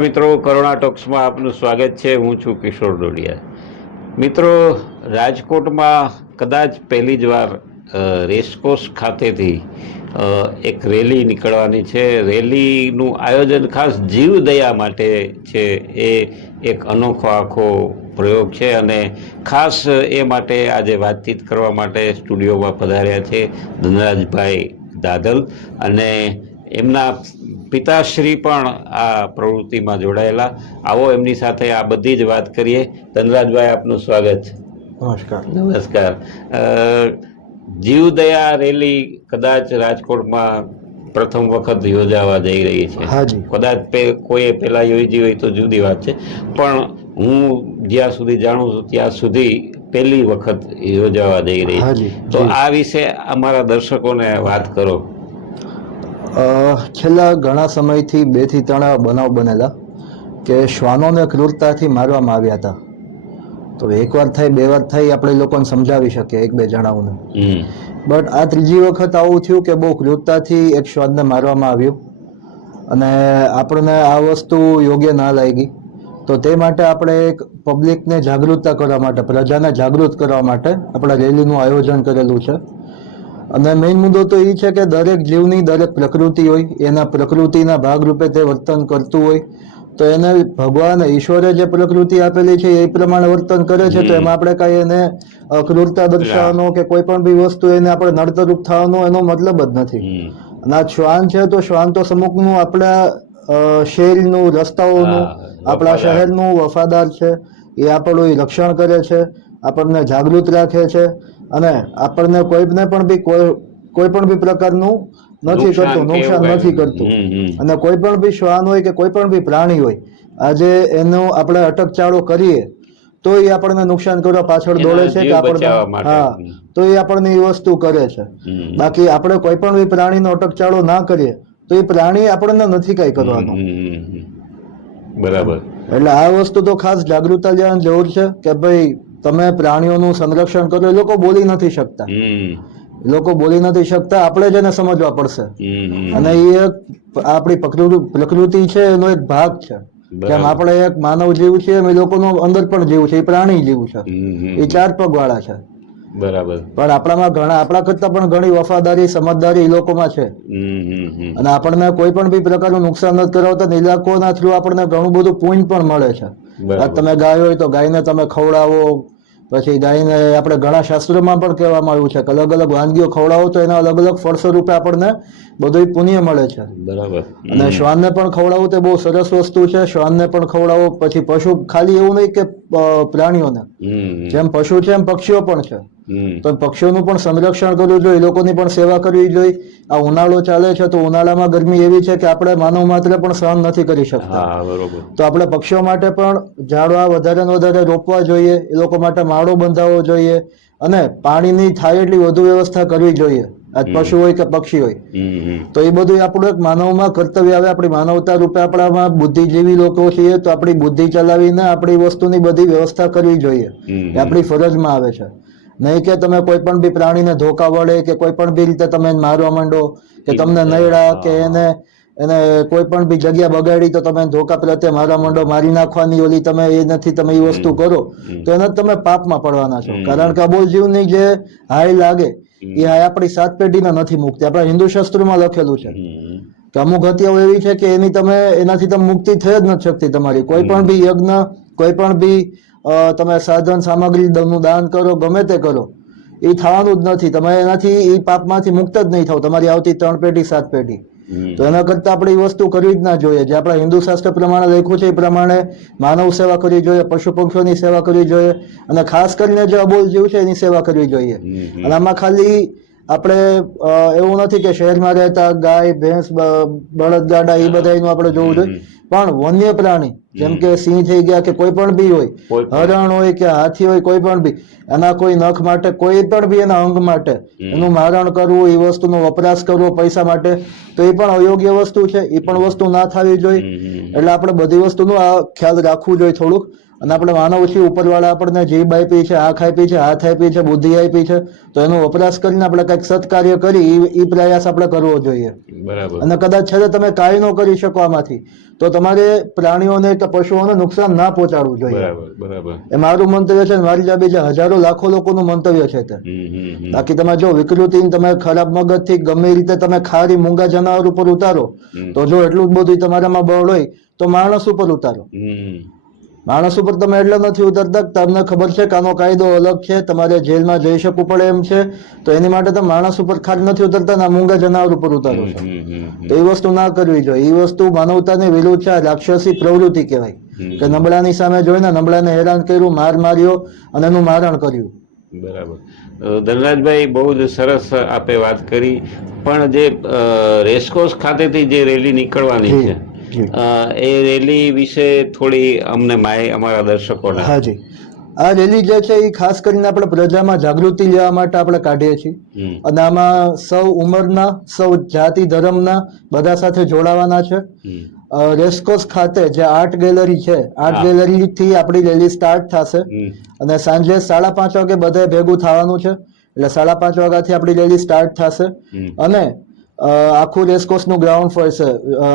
મિત્રો, કરુણા ટોક્સમાં આપનું સ્વાગત છે. હું છું કિશોર ડોડિયા. મિત્રો, રાજકોટમાં કદાચ પહેલી જ વાર રેસકોર્સ ખાતેથી એક રેલી નીકળવાની છે. રેલીનું આયોજન ખાસ જીવદયા માટે છે. એ એક અનોખો આખો પ્રયોગ છે અને ખાસ એ માટે આજે વાતચીત કરવા માટે સ્ટુડિયોમાં પધાર્યા છે ધનરાજભાઈ દાદલ અને એમના પિતાશ્રી પણ આ પ્રવૃત્તિમાં જોડાયેલા. આવો એમની સાથે આ બધી જ વાત કરીએ. ધનરાજભાઈ, આપનું સ્વાગત છે. નમસ્કાર. નમસ્કાર. જીવદયા રેલી કદાચ રાજકોટમાં પ્રથમ વખત યોજાવા જઈ રહી છે. હાજી. કદાચ કોઈએ પહેલા યોજી હોય તો જુદી વાત છે, પણ હું જ્યાં સુધી જાણું છું ત્યાં સુધી પહેલી વખત યોજાવા જઈ રહી છે. તો આ વિશે અમારા દર્શકોને વાત કરો. છેલ્લા ઘણા સમયથી 2 થી 3 બનાવ બનેલા કે શ્વાનોને ક્રૂરતાથી મારવામાં આવ્યા હતા. તો એકવાર થાય, 2 વાર થાય, આપણે લોકોને સમજાવી શકીએ, 1-2 જણાઓને. બટ આ ત્રીજી વખત આવું થયું કે બહુ ક્રૂરતાથી એક શ્વાનને મારવામાં આવ્યું અને આપણને આ વસ્તુ યોગ્ય ના લાગી. તો તે માટે આપણે એક પબ્લિકને જાગૃતતા કરવા માટે, પ્રજાને જાગૃત કરવા માટે આપણે રેલીનું આયોજન કરેલું છે. અને મેઇન મુદ્દો તો એ છે કે દરેક જીવની દરેક પ્રકૃતિ હોય, એના પ્રકૃતિના ભાગરૂપે તે વર્તન કરતું હોય. તો એને ભગવાન ઈશ્વરે જે પ્રકૃતિ આપેલી છે એ પ્રમાણે વર્તન કરે છે. તો એમાં આપણે કાંઈ એને ક્રૂરતા દર્શાવવાનો કે કોઈ પણ બી વસ્તુ એને આપણે નડતરૂપ થવાનો એનો મતલબ જ નથી. અને આ શ્વાન છે તો શ્વાન તો સમુખનું આપણા શહેરનું, રસ્તાઓનું, આપણા શહેરનું વફાદાર છે. એ આપણું રક્ષણ કરે છે, આપણને જાગૃત રાખે છે અને આપણને કોઈને પણ બી કોઈ પણ બી પ્રકારનું નથી કરતું, નુકસાન નથી કરતું. અને કોઈ પણ બી શ્વાન હોય કે કોઈ પણ બી પ્રાણી હોય, આજે એનો આપણે અટકચાળો કરીએ તો એ આપણને નુકસાન કરવા પાછળ દોડે છે કે આપણને, તો એ આપણને એ વસ્તુ કરે છે. બાકી આપણે કોઈ પણ બી પ્રાણીનો અટકચાળો ના કરીએ તો એ પ્રાણી આપણને નથી કઈ કરવાનું. બરાબર. એટલે આ વસ્તુ તો ખાસ જાગૃતતા લેવાની જરૂર છે કે ભાઈ તમે પ્રાણીઓનું સંરક્ષણ કરો. એ લોકો બોલી નથી શકતા, આપણે જ એને સમજવા પડશે. અને એ આપણી પ્રકૃતિ છે, એનો એક ભાગ છે. જેમ આપણે એક માનવ જીવ છે એમ એ લોકોનો અંદર પણ જીવ છે, એ પ્રાણી જીવ છે, એ 4 પગ વાળા છે. બરાબર. પણ આપણા કરતા પણ ઘણી વફાદારી, સમજદારી એ લોકોમાં છે. અને આપણને કોઈ પણ બી પ્રકારનું નુકસાન નથી કરાવતા. ઇલાકોના થ્રુ આપણને ઘણું બધું પુણ્ય પણ મળે છે. તમે ગાય હોય તો ગાયને તમે ખવડાવો, પછી ગાયને આપણે ઘણા શાસ્ત્રોમાં પણ કહેવામાં આવ્યું છે કે અલગ અલગ વાનગીઓ ખવડાવો તો એના અલગ અલગ ફળ સ્વરૂપે આપણને બધું પુણ્ય મળે છે. બરાબર. અને શ્વાનને પણ ખવડાવવું તે બહુ સરસ વસ્તુ છે. શ્વાનને પણ ખવડાવો. પછી પશુ, ખાલી એવું નહીં કે પ્રાણીઓને, જેમ પશુ છે એમ પક્ષીઓ પણ છે. તો પક્ષીઓનું પણ સંરક્ષણ કરવું જોઈએ, એ લોકોની પણ સેવા કરવી જોઈએ. આ ઉનાળો ચાલે છે તો ઉનાળામાં ગરમી એવી છે કે આપણે માનવ માત્ર પણ સહન નથી કરી શકતા. તો આપણે પક્ષીઓ માટે પણ ઝાડવા વધારે ને વધારે રોપવા જોઈએ, એ લોકો માટે માળો બંધાવવો જોઈએ અને પાણીની થાય એટલી વધુ વ્યવસ્થા કરવી જોઈએ. આ પશુ હોય કે પક્ષી હોય. તો એ બધું આપણું એક માનવમાં કર્તવ્ય આવે. આપણી માનવતા રૂપે આપણામાં બુદ્ધિજીવી લોકો છીએ તો આપણી બુદ્ધિ ચલાવીને આપણી વસ્તુની બધી વ્યવસ્થા કરવી જોઈએ. એ આપણી ફરજમાં આવે છે. નહીં કે તમે કોઈ પણ બી પ્રાણીને ધોકા વડે કે કોઈ પણ બી રીતે તમે મારવા માંડો કે તમને નડ્યા કે એને કોઈ પણ બી જગ્યા બગાડી તો તમે ધોકા પ્રત્યે મારવા માંડો, મારી નાખવાની ઓલી તમે એ નથી, તમે એ વસ્તુ કરો તો એને તમે પાપમાં પડવાના છો. કારણ કે અબોલ જીવની જે હાય લાગે એ હાય આપણી 7 પેઢીના નથી મુક્તિ. આપણા હિન્દુ શાસ્ત્રોમાં લખેલું છે કે અમુક હત્યાઓ એવી છે કે એનાથી તમે મુક્તિ થઈ જ નથી શકતી. તમારી કોઈ પણ બી યજ્ઞ, કોઈ પણ બી તમે સાધન સામગ્રીનું દાન કરો, ગમે તે કરો, એ થવાનું જ નથી. તમે એનાથી એ પાપમાંથી મુક્ત જ નહીં થાવ, તમારી આવતી 3 પેઢી 7 પેઢી. તો એના કરતા આપણે એ વસ્તુ કરવી જ ના જોઈએ. જે આપણા હિન્દુ શાસ્ત્ર પ્રમાણે લખ્યું છે એ પ્રમાણે માનવ સેવા કરવી જોઈએ, પશુ પક્ષીઓની સેવા કરવી જોઈએ અને ખાસ કરીને જે અબોલ જીવ છે એની સેવા કરવી જોઈએ. અને આમાં ખાલી આપણે એવું નથી કે શહેરમાં રહેતા ગાય, ભેંસ, બળદગાડા એ બધાનું આપણે જોવું જોઈએ, પણ વન્ય પ્રાણી જેમ કે સિંહ થઈ ગયા કે કોઈ પણ બી હોય, હરણ હોય કે હાથી હોય, કોઈ પણ બી એના કોઈ નખ માટે, કોઈ પણ બી એના અંગ માટે એનું મારણ કરવું, એ વસ્તુનો વપરાશ કરવો પૈસા માટે, તો એ પણ અયોગ્ય વસ્તુ છે. એ પણ વસ્તુ ના થવી જોઈએ. એટલે આપણે બધી વસ્તુનો ખ્યાલ રાખવું જોઈએ થોડુંક. અને આપણે માનવ છીએ, ઉપરવાળા આપણને જીભ આપી છે, આંખ આપી છે, હાથ આપી છે, બુદ્ધિ આપી છે, તો એનો વપરાશ કરીને આપણે કંઈક સત્કાર્ય કરી એ પ્રયાસ આપણે કરવો જોઈએ. બરાબર. અને કદાચ છેલ્લે તમે કાંઈ ન કરી શકો આમાંથી, તો તમારે પ્રાણીઓને કે પશુઓને નુકસાન ના પહોંચાડવું જોઈએ. બરાબર બરાબર. એ મારું મંતવ્ય છે, મારી જ બીજા હજારો લાખો લોકોનું મંતવ્ય છે તે. બાકી તમે જો વિકૃતિ, તમે ખરાબ મગજથી ગમે રીતે તમે ખારી મૂંગા જનાવર ઉપર ઉતારો, તો જો એટલું જ બધું તમારામાં બળ હોય તો માણસ ઉપર ઉતારો. માણસ ઉપર તમે એટલે નથી ઉતરતા, તમને ખબર છે કે આનો કાયદો અલગ છે, તમારે જેલમાં જઈ શકવું પડે એમ છે, તો એની માટે તમે માણસ ઉપર ખાટ નથી ઉતરતા ને મૂંગા જનાવર ઉપર ઉતારો છો. તો એ વસ્તુ ના કરવી જોઈએ. એ વસ્તુ માનવતાની વિરુદ્ધ છે, રાક્ષસી પ્રવૃત્તિ કહેવાય કે નબળાની સામે જોઈને નબળાને હેરાન કર્યું, માર્યો અને એનું મારણ કર્યું. બરાબર. ધનરાજભાઈ, બહુ જ સરસ આપે વાત કરી, પણ જે રેસકોર્સ ખાતેથી જે રેલી નીકળવાની છે, એ રેલી વિશે થોડી અમને અમારા દર્શકોને. હાજી, આ રેલી જે છે એ ખાસ કરીને આપણે પ્રજામાં જાગૃતિ લેવા માટે આપણે કાઢીએ છીએ. અને આમાં સૌ ઉંમરના, સૌ જાતિ ધર્મના બધા સાથે જોડાવાના છે. રેસકોર્સ ખાતે જે આર્ટ ગેલેરી છે, આર્ટ ગેલેરી થી આપણી રેલી સ્ટાર્ટ થશે અને સાંજે 5:30 વાગે બધે ભેગું થવાનું છે. એટલે 5:30 વાગ્યાથી આપણી રેલી સ્ટાર્ટ થશે અને આખું રેસકોર્સ નું ગ્રાઉન્ડ ફરશે.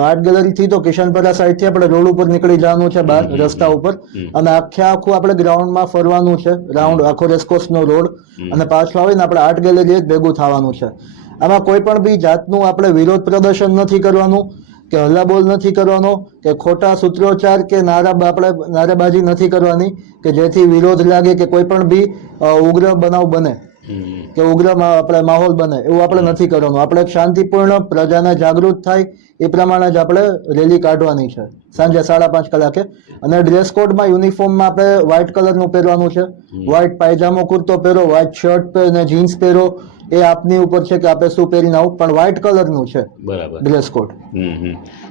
આર્ટ ગેલેરી થી તો કિશનપરા સાઈડ થી આપણે રોડ ઉપર નીકળી જવાનું છે, બહાર રસ્તા ઉપર, અને આખું આપણે ગ્રાઉન્ડમાં ફરવાનું છે, રાઉન્ડ આખો રેસકોર્સ નો રોડ, અને પાછું આવીને આપણે આર્ટ ગેલેરી જ ભેગું થવાનું છે. આમાં કોઈ પણ બી જાતનું આપણે વિરોધ પ્રદર્શન નથી કરવાનું, કે હલ્લાબોલ નથી કરવાનો, કે ખોટા સૂત્રોચ્ચાર કે આપણે નારેબાજી નથી કરવાની કે જેથી વિરોધ લાગે કે કોઈ પણ બી ઉગ્ર બનાવ બને કે ઉગ્ર આપણે માહોલ બને, એવું આપણે નથી કરવાનું. આપણે શાંતિપૂર્ણ પ્રજાને જાગૃત થાય એ પ્રમાણે જ આપણે રેલી કાઢવાની છે સાંજે 5:30 કલાકે. અને ડ્રેસ કોડમાં યુનિફોર્મમાં આપણે વ્હાઇટ કલરનું પહેરવાનું છે. વ્હાઇટ પાયજામો કુર્તો પહેરો, વ્હાઇટ શર્ટ અને જીન્સ પહેરો, એ આપની ઉપર છે કે આપણે શું પહેરીને આવું, પણ વ્હાઇટ કલરનું છે ડ્રેસ કોડ.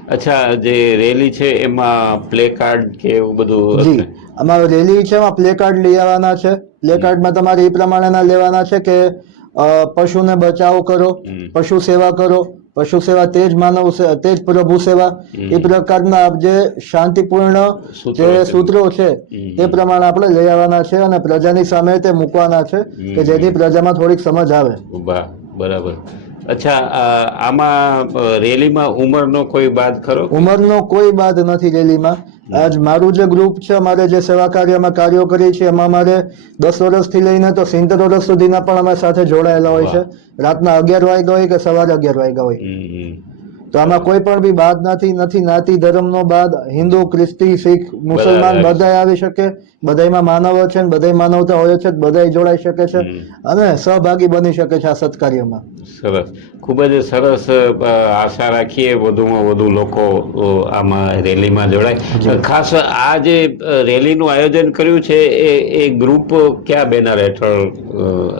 અચ્છા, જે રેલી છે એમાં પ્લે કાર્ડ કે એવું બધું? જી, અમારો રેલી છે એમાં પ્લે કાર્ડ લઈ આવવાના છે. પ્લે કાર્ડમાં તમારે એ પ્રમાણેના લેવાના છે કે પશુને બચાવ કરો, પશુ સેવા કરો, પશુ સેવા તે જ માનવ તે જ પ્રભુ સેવા, એ પ્રકારના જે શાંતિપૂર્ણ જે સૂત્રો છે એ પ્રમાણે આપણે લઈ આવવાના છે અને પ્રજાની સામે તે મૂકવાના છે કે જેથી પ્રજામાં થોડીક સમજ આવે. બરાબર. અચ્છા, આમાં રેલીમાં ઉંમરનો કોઈ બાદ ખરો? ઉંમરનો કોઈ બાદ નથી રેલીમાં. આજ મારું જે ગ્રુપ છે, અમારે જે સેવા કાર્યમાં કાર્યો કરી છે, એમાં અમારે 10 વર્ષથી લઈને તો 70 વર્ષ સુધીના પણ અમે સાથે જોડાયેલા હોય છે. રાતના 11 વાગ્યા હોય કે સવારે 11 વાગ્યા હોય, તો આમાં કોઈ પણ બી બાદ નથી નાતી ધર્મનો બાદ. હિન્દુ, ખ્રિસ્તી, શીખ, મુસલમાન બધાય આવી શકે, બધાયમાં માનવ છે, બધાય માનવતા હોય છે, બધાય જોડાઈ શકે છે અને સહભાગી બની શકે છે આ સત્કાર્યમાં. સરસ, ખૂબ જ સરસ. આશા રાખીએ વધુમાં વધુ લોકો આમાં રેલીમાં જોડાય. ખાસ આ જે રેલીનું આયોજન કર્યું છે એ ગ્રુપ કયા બેનર હેઠળ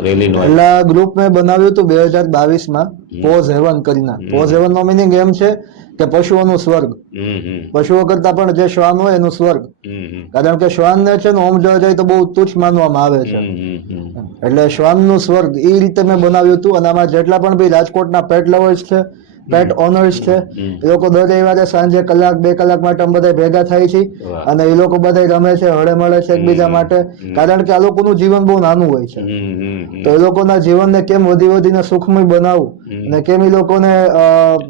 રેલીનું? એટલે ગ્રુપ મેં બનાવ્યું હતું 2022માં, પોઝ હેવન કરીને. પોઝ હેવન નો મિનિંગ એમ છે કે પશુઓનું સ્વર્ગ. પશુઓ કરતા પણ જે શ્વાન હોય એનું સ્વર્ગ. કારણ કે શ્વાનને છે ને ઓમ જોવા જાય તો બહુ તુચ્છ માનવામાં આવે છે, એટલે શ્વાનનું સ્વર્ગ એ રીતે મેં બનાવ્યું હતું. અને આમાં જેટલા પણ ભાઈ રાજકોટના પેટ લવર્સ છે, પેટ ઓનર્સ છે, એ લોકો દર રવિવારે સાંજે 1-2 કલાક માટે અમે બધા ભેગા થાય છે અને એ લોકો બધા રમે છે, હળે મળે છે એકબીજા માટે. કારણ કે આ લોકોનું જીવન બહુ નાનું હોય છે, તો એ લોકોના જીવનને કેમ વધીને સુખમય બનાવવું અને કેમ એ લોકોને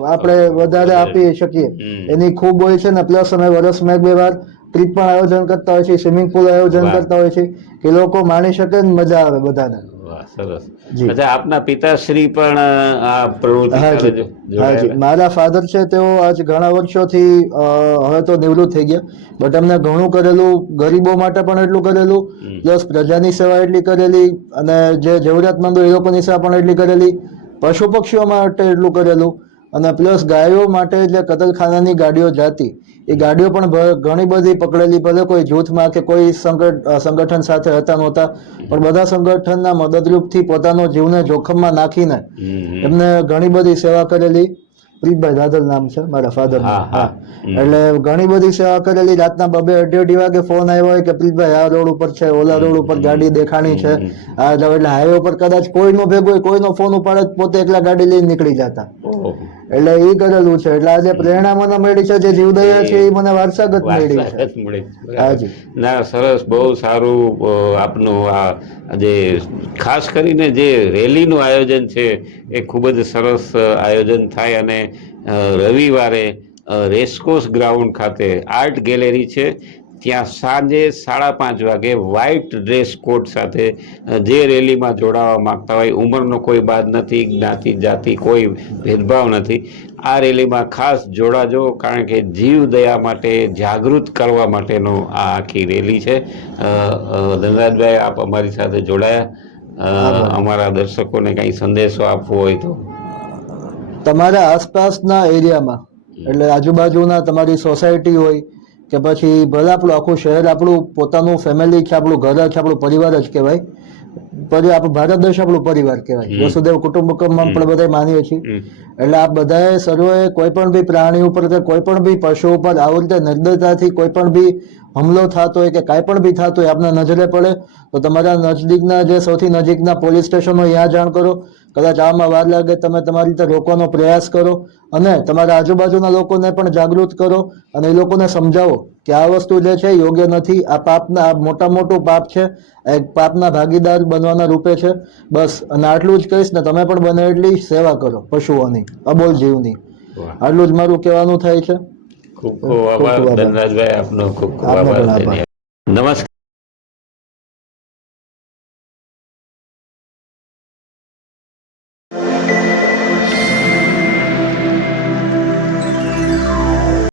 આપણે વધારે આપી શકીએ એની ખૂબ હોય છે. ને પ્લસ અમે વર્ષમાં 1-2 વાર ટ્રીપ પણ આયોજન કરતા હોય છે, સ્વિમિંગ પુલ આયોજન કરતા હોય છે કે લોકો માણી શકે ને મજા આવે બધાને. સરસ. અચ્છા, આપના પિતાશ્રી પણ આ પ્રવૃત્તિ? હાજી, મારા ફાધર છે તેઓ આજ ઘણા વર્ષોથી હવે તો નિવૃત્ત થઈ ગયા, બટ એમને ઘણું કરેલું, ગરીબો માટે પણ એટલું કરેલું, પ્લસ પ્રજાની સેવા એટલી કરેલી અને જે જરૂરિયાતમંદો એ લોકોની સેવા પણ એટલી કરેલી, પશુ પક્ષીઓ માટે એટલું કરેલું, અને પ્લસ ગાયો માટે જે કતલખાનાની ગાડીઓ જાતી એ ગાડીઓ પણ ઘણી બધી પકડેલી. ભલે કોઈ જૂથમાં કે કોઈ સંગઠન સાથે હતા નહોતા, પણ બધા સંગઠનના મદદરૂપથી પોતાનો જીવને જોખમમાં નાખીને એમને ઘણી બધી સેવા કરેલી. પ્રીતભાઈ દાદલ નામ છે મારા ફાધર. એટલે ઘણી બધી સેવા કરેલી. રાતના 2-2-2:30 વાગે ફોન આવ્યો હોય કે પ્રીતભાઈ આ રોડ ઉપર છે, ઓલા રોડ ઉપર ગાડી દેખાણી છે, આ એટલે હાઈવે ઉપર કદાચ કોઈનો ભેગો હોય, કોઈનો ફોન ઉપાડે, પોતે એકલા ગાડી લઈને નીકળી જતા. એટલે એ કરેલું છે. એટલે આજે પ્રેરણા મને મળી છે, જે જીવદયા છે એ મને વારસાગત મળી છે. વારસાગત મળી છે. હાજી. ના, સરસ, બહુ સારું. આપનું આ જે ખાસ કરીને જે રેલીનું આયોજન છે એ ખૂબ જ સરસ આયોજન થાય. અને રવિવારે રેસકોર્સ ગ્રાઉન્ડ ખાતે આર્ટ ગેલેરી છે, ત્યાં સાંજે 5:30 વાગે વ્હાઇટ ડ્રેસ કોડ સાથે જે રેલીમાં જોડાવા માંગતા હોય, ઉંમરનો કોઈ બાદ નથી, જ્ઞાતિ જાતિ કોઈ ભેદભાવ નથી, આ રેલીમાં ખાસ જોડાજો. કારણ કે જીવદયા માટે જાગૃત કરવા માટેનો આ આખી રેલી છે. ધનરાજભાઈ, આપ અમારી સાથે જોડાયા. અમારા દર્શકોને કંઈ સંદેશો આપવો હોય તો? તમારા આસપાસના એરિયામાં, એટલે આજુબાજુના તમારી સોસાયટી હોય કે પછી ભલે આપણું આખું શહેર આપણું પોતાનું ફેમિલી છે, આપણું ઘર છે, આપણું પરિવાર જ કહેવાય. આપણું ભારત દેશ આપણું પરિવાર કહેવાય. વસુદેવ કુટુંબકમમાં આપણે બધા માનીએ છીએ. એટલે આ બધાએ સર્વે કોઈ પણ બી પ્રાણી ઉપર કે કોઈ પણ બી પશુ ઉપર આવી રીતે નિર્દયતાથી કોઈ પણ બી હુમલો થતો હોય કે કાંઈ પણ બી થતું હોય આપને નજરે પડે તો તમારા નજદીકના જે સૌથી નજીકના પોલીસ સ્ટેશન હોય ત્યાં જાણ કરો. કદાચ આમાં વાર લાગે તમે તમારી રીતે રોકવાનો પ્રયાસ કરો અને તમારા આજુબાજુના લોકોને પણ જાગૃત કરો અને એ લોકોને સમજાવો કે આ વસ્તુ જે છે યોગ્ય નથી. આ પાપના, આ મોટું પાપ છે, એક પાપના ભાગીદાર બનવાના રૂપે છે. બસ, અને આટલું જ કહીશ ને, તમે પણ બને એટલી સેવા કરો પશુઓની, અબોલ જીવની. આટલું જ મારું કહેવાનું થાય છે. ખૂબ ખૂબ આભાર ધનરાજભાઈ, આપનો ખૂબ ખૂબ આભાર. નમસ્કાર.